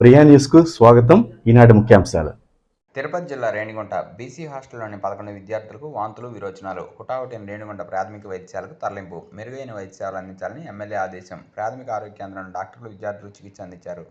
ప్రియా న్యూస్కు స్వాగతం. ఈనాటి ముఖ్యాంశాలు. తిరుపతి జిల్లా రేణిగుంట బీసీ హాస్టల్లోని పదకొండు విద్యార్థులకు వాంతులు విరోచనాలు హుటాహుటిన రేణిగుంట ప్రాథమిక వైద్యశాలకు తరలింపు మెరుగైన వైద్య అందించాలని ఎమ్మెల్యే ఆదేశం ప్రాథమిక ఆరోగ్య కేంద్రంలో డాక్టర్లు విద్యార్థులు చికిత్స అందించారు.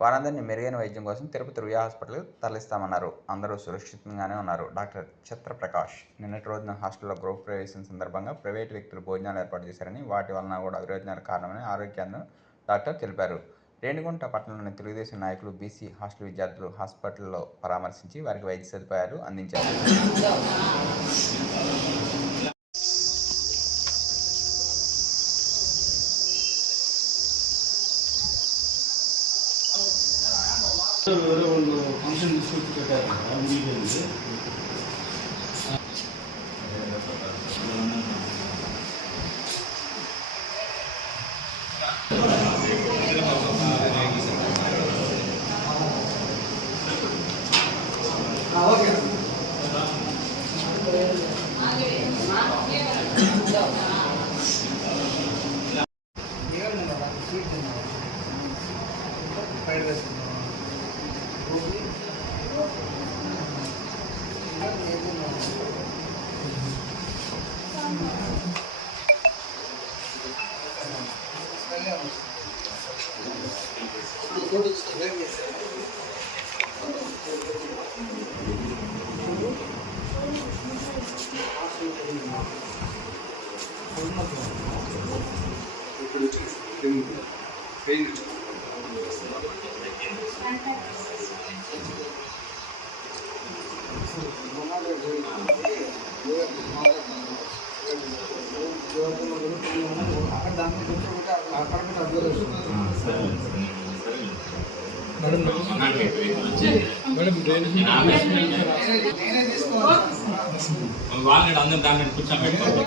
వారందరినీ మెరుగైన వైద్యం కోసం తిరుపతి రుయా హాస్పిటల్కి తరలిస్తామన్నారు. అందరూ సురక్షితంగానే ఉన్నారు. డాక్టర్ ఛత్రప్రకాష్ నిన్నటి రోజున హాస్టల్లో గృహ ప్రవేశం సందర్భంగా ప్రైవేటు వ్యక్తులు భోజనాలు ఏర్పాటు చేశారని వాటి వలన కూడా విరోచనాలు కారణమని ఆరోగ్య కేంద్రం డాక్టర్ తెలిపారు. రేణిగుంట పట్టణంలోని తెలుగుదేశం నాయకులు బీసీ హాస్టల్ విద్యార్థులు హాస్పిటల్లో పరామర్శించి వారికి వైద్య సదుపాయాలు అందించారు. Okay fried rice gobi Thank you. ఎవరో వాళ్ళు అక్కడ తీసుకొచ్చి పెట్టారు కదా, మీకు తెలియదు. వాళ్ళని అందరం దాన్ని కూర్చోబెట్టుకోవాలి